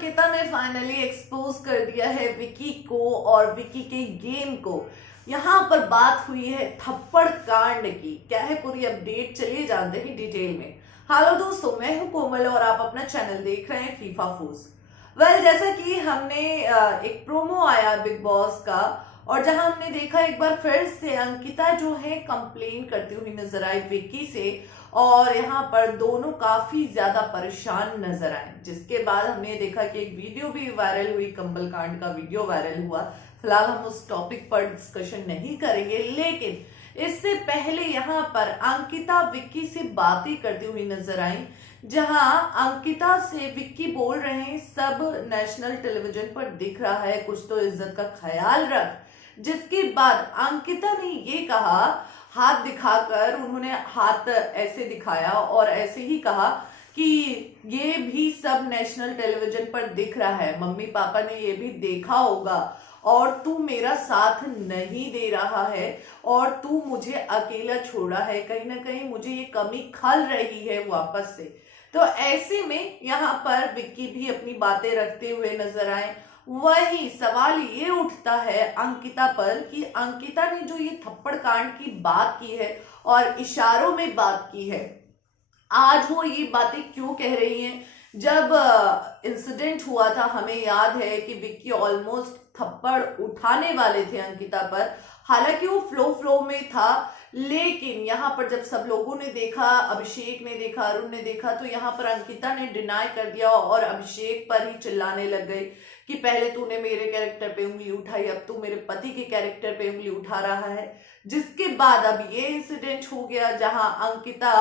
अंकिता ने finally expose कर दिया है विकी को और विकी के गेम को। यहाँ पर बात हुई है थप्पड़ कांड की। क्या है पूरी अपडेट, चलिए जानते हैं डिटेल में। हेलो दोस्तों, मैं हूं कोमल और आप अपना चैनल देख रहे हैं फीफा फूज। जैसा कि हमने एक प्रोमो आया बिग बॉस का और जहां हमने देखा एक बार फिर से अंकिता जो है कंप्लेन करती हुई नजर आई विक्की से और यहाँ पर दोनों काफी ज्यादा परेशान नजर आए। जिसके बाद हमने देखा कि एक वीडियो भी वायरल हुई, कंबल कांड का वीडियो वायरल हुआ। फिलहाल हम उस टॉपिक पर डिस्कशन नहीं करेंगे, लेकिन इससे पहले यहाँ पर अंकिता विक्की से बातें करती हुई नजर आई, जहां अंकिता से विक्की बोल रहे हैं सब नेशनल टेलीविजन पर दिख रहा है, कुछ तो इज्जत का ख्याल रख। जिसके बाद अंकिता ने ये कहा, हाथ दिखाकर उन्होंने हाथ ऐसे दिखाया और ऐसे ही कहा कि ये भी सब नेशनल टेलीविजन पर दिख रहा है, मम्मी पापा ने ये भी देखा होगा और तू मेरा साथ नहीं दे रहा है और तू मुझे अकेला छोड़ा है, कहीं ना कहीं मुझे ये कमी खल रही है वापस से। तो ऐसे में यहाँ पर विक्की भी अपनी बातें रखते हुए नजर आए। वही सवाल ये उठता है अंकिता पर कि अंकिता ने जो ये थप्पड़ कांड की बात की है और इशारों में बात की है, आज वो ये बातें क्यों कह रही हैं। जब इंसिडेंट हुआ था हमें याद है कि विक्की ऑलमोस्ट थप्पड़ उठाने वाले थे अंकिता पर, हालांकि वो फ्लो में था, लेकिन यहाँ पर जब सब लोगों ने देखा, अभिषेक ने देखा, अरुण ने देखा, तो यहाँ पर अंकिता ने डिनाई कर दिया और अभिषेक पर ही चिल्लाने लग गई कि पहले तूने मेरे कैरेक्टर पे उंगली उठाई, अब तू मेरे पति के कैरेक्टर पे उंगली उठा रहा है। जिसके बाद अब ये इंसिडेंट हो गया जहां अंकिता,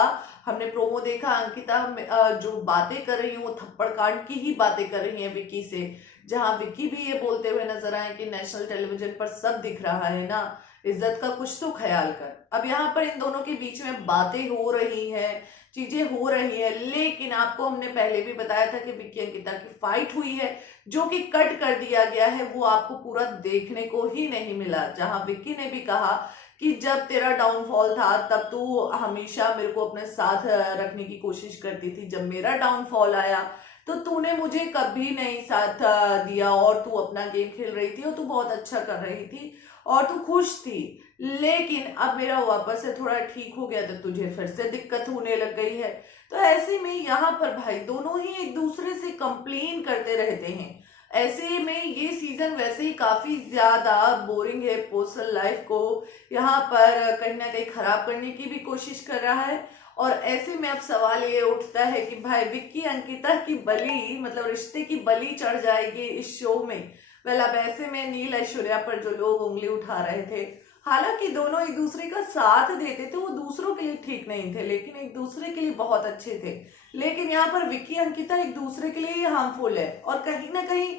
हमने प्रोमो देखा, अंकिता जो बातें कर रही है वो थप्पड़ कांड की ही बातें कर रही है विक्की से, जहां विक्की भी ये बोलते हुए नजर आए कि नेशनल टेलीविजन पर सब दिख रहा है ना, इज्जत का कुछ तो ख्याल कर। अब यहाँ पर इन दोनों के बीच में बातें हो रही हैं, चीजें हो रही है, लेकिन आपको हमने पहले भी बताया था कि विक्की अंकिता की फाइट हुई है जो कि कट कर दिया गया है, वो आपको पूरा देखने को ही नहीं मिला। जहां विक्की ने भी कहा कि जब तेरा डाउनफॉल था तब तू हमेशा मेरे को अपने साथ रखने की कोशिश करती थी, जब मेरा डाउनफॉल आया तो तूने मुझे कभी नहीं साथ दिया और तू अपना गेम खेल रही थी और तू बहुत अच्छा कर रही थी और तू खुश थी, लेकिन अब मेरा वापस से थोड़ा ठीक हो गया तो तुझे फिर से दिक्कत होने लग गई है। तो ऐसे में यहाँ पर भाई दोनों ही एक दूसरे से कंप्लेन करते रहते हैं। ऐसे में ये सीजन वैसे ही काफी ज्यादा बोरिंग है, पर्सनल लाइफ को यहाँ पर कहीं ना कहीं खराब करने की भी कोशिश कर रहा है। और ऐसे में अब सवाल ये उठता है कि भाई विक्की अंकिता की बलि, मतलब रिश्ते की बलि चढ़ जाएगी इस शो में। अब ऐसे में नील ऐश्वर्या पर जो लोग उंगली उठा रहे थे, हालांकि दोनों एक दूसरे का साथ देते थे, वो दूसरों के लिए ठीक नहीं थे लेकिन एक दूसरे के लिए बहुत अच्छे थे, लेकिन यहाँ पर विक्की अंकिता एक दूसरे के लिए ही हार्मफुल है। और कहीं ना कहीं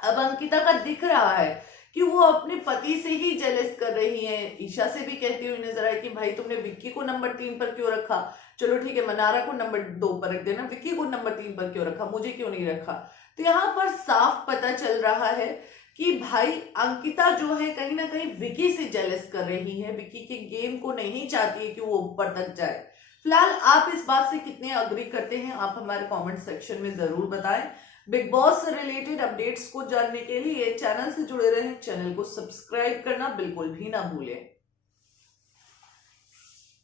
अब अंकिता का दिख रहा है कि वो अपने पति से ही जेलस कर रही है। ईशा से भी कहती हुई नजर आई कि भाई तुमने विक्की को नंबर 3 पर क्यों रखा, चलो ठीक है मनारा को नंबर 2 पर रख देना, विक्की को नंबर 3 पर क्यों रखा, मुझे क्यों नहीं रखा। तो यहाँ पर साफ पता चल रहा है कि भाई अंकिता जो है कहीं ना कहीं विक्की से जेलस कर रही है, विक्की के गेम को नहीं चाहती है कि वो ऊपर तक जाए। फिलहाल आप इस बात से कितने अग्री करते हैं, आप हमारे कमेंट सेक्शन में जरूर बताएं। बिग बॉस से रिलेटेड अपडेट्स को जानने के लिए चैनल से जुड़े रहें, चैनल को सब्सक्राइब करना बिल्कुल भी ना भूलें।